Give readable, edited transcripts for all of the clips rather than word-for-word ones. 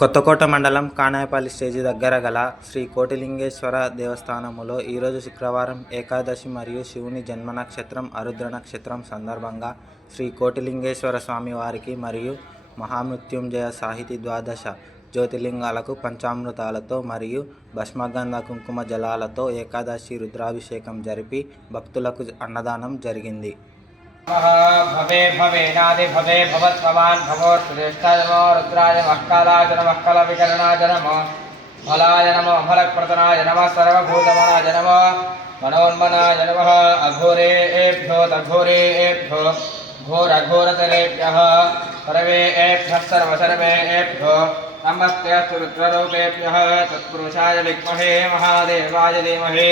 కొత్తకోట మండలం కానాయపల్లి స్టేజి దగ్గర గల శ్రీ కోటిలింగేశ్వర దేవస్థానములో ఈరోజు శుక్రవారం ఏకాదశి మరియు శివుని జన్మ నక్షత్రం ఆరుద్ర నక్షత్రం సందర్భంగా శ్రీ కోటిలింగేశ్వర స్వామి వారికి మరియు మహామృత్యుంజయ సాహితీ ద్వాదశ జ్యోతిర్లింగాలకు పంచామృతాలతో మరియు భస్మగంధ కుంకుమ జలాలతో ఏకాదశి రుద్రాభిషేకం జరిపి భక్తులకు అన్నదానం జరిగింది. भवे भवेनादि भवे भवत्भवान् भवो श्रेष्ठाय नमो रुद्राय महकालाय नमः कलविकरणाय नमः फलाय नमः फलप्रदनाय नमः सर्वभूतमनाय नमः मनोन्मनाय नमः अघोरेभ्यो तघोरेभ्यो घोरघोरतरेभ्यः सर्वेभ्यः सर्वसर्वेभ्यो नमस्तेऽस्तु रुद्ररूपेभ्यः तत्पुरुषाय विद्महे महादेवाय धीमहि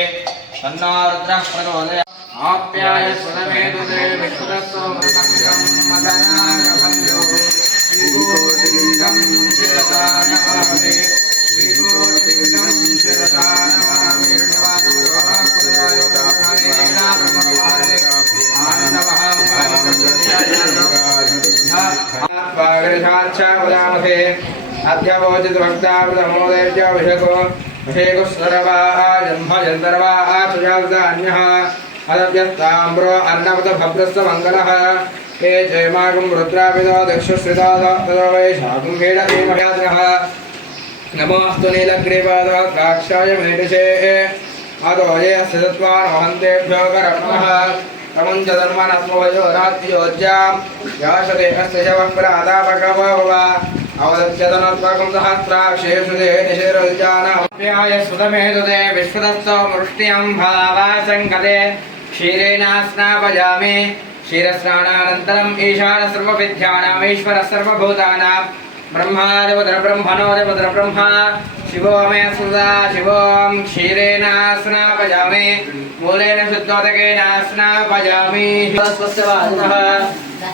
तन्नो रुद्रः प्रचोदयात्. आप्याय सुरमेदुते विश्वदस्सोमृतं मदनागभञ्जो श्रीकोटिलिङ्गं शिरसा नमामि श्रीकोटिलिङ्गं शिरसा नमामि ृषाच्छावदामहे अध्यवोचितभक्तावृतमोदेव्याभिषेको अभिषेकुस्वरवाः जन्मजन्तर्वाः सुजावदान्यः अदभ्यस्ताम्रो अन्नपदभद्रस्य मङ्गलः हे जयमागं रुद्राभिदो दक्षुश्रिता तदो वै शाकुं हेडधीमह्याद्रः नमोऽस्तु नीलग्रीवादो द्राक्षाय मेढुषे अतो ये स्थितत्वान् वहन्तेभ्यो करमः प्रमुञ्चधर्मनस्मभयो रात्रियोज्यां याशते अस्य शवः प्रादापकवव अवदत्यतनत्वकं सहस्राक्षेषु ते निषेरुजानाप्याय सुतमेदुते विश्वदत्सो मृष्टियं भावासङ्गते क्षीरेण स्नापयामि क्षीरस्नानानन्तरम् ईशानः सर्वविद्यानाम् ईश्वरः सर्वभूतानां ब्रह्मादिपदब्रह्मणोदिपदब्रह्मा शिवो मे सुधा शिवों क्षीरेण स्नापयामि मूलेन शुद्धोदकेन स्नापयामि स्वस्य वासः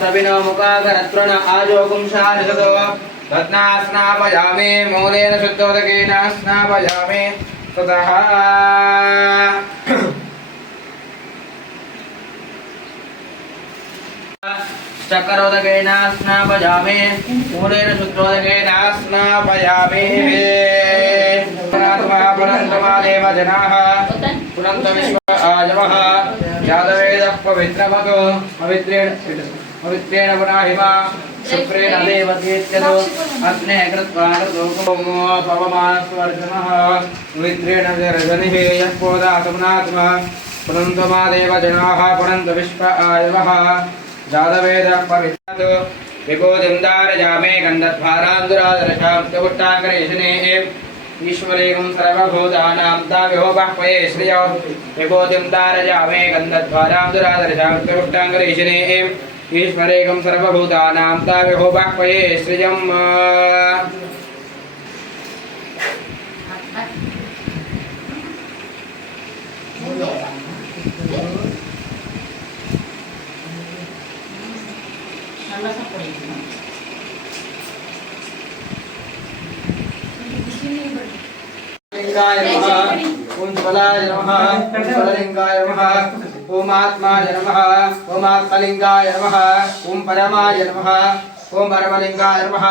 तविनो मुखाकरत्रण आजोगुं शारिषतो तद्ना स्नापयामि मूलेन शुद्धोदकेन स्नापयामि ततः चक्रोदकेन स्नापयामि मूलेन शुद्धोदकेन स्नापयामि. पुनन्तमादेव जनाः पुनन्तविश्वाजमः यादवेदः पवित्रमतो पवित्रेण पुनाहिमा शुक्रेण देवतीत्यतो अग्ने कृत्वा ऋतोमो पवमानस्वर्जनः पवित्रेण रजनिः यः पोदातमनात्मा पुनन्तमादेव जनाः पुनन्तविश्वाजमः जातवेदः पवित्रतो विभूतिं धारयामि गन्धद्वारान्दुरादर्शां चतुष्टाङ्गरेशने ईश्वरेकं सर्वभूतानां ताविहोपह्वये श्रियो विभूतिं धारयामि गन्धद्वारान्दुरादर्शां चतुष्टाङ्गरेशने ईश्वरेकं सर्वभूतानां ताविहोपह्वये श्रियम्. लिंगाय नमः ओम ज्वलाय नमः ओम ज्वललिंगाय नमः ओम आत्माय नमः ओम आत्मलिंगाय नमः ओम परमाय नमः ओम परमलिंगाय नमः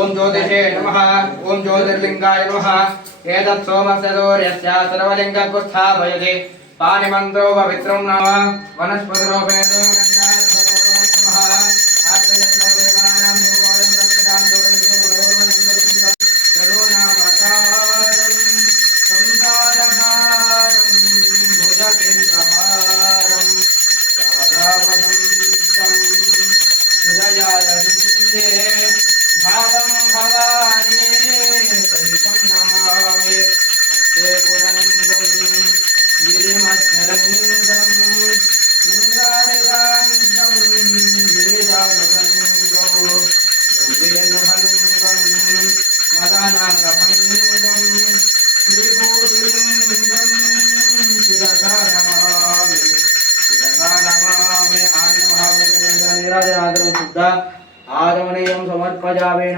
ओम ज्योतिषे नमः ओम ज्योतिर्लिंगाय नमः एतत् सोमस्य सूर्यस्य सर्वलिङ्गकुस्थापयति पाणिमन्त्रो पवित्रं नमः वनस्पतिरूपेण भावं भवानी सहितं नमामि देवपुरन्दं गिरिमध्यरन्दं शृङ्गारिकान्तं गिरिजागभङ्गं भुजेन्द्रभङ्गं मदनाङ्गभङ्गं श्रीकोटिलिङ्गं शिरसा नमामि आर्यमहावेदनिराजनादरं शुद्ध आगमनीयं समर्पयामि.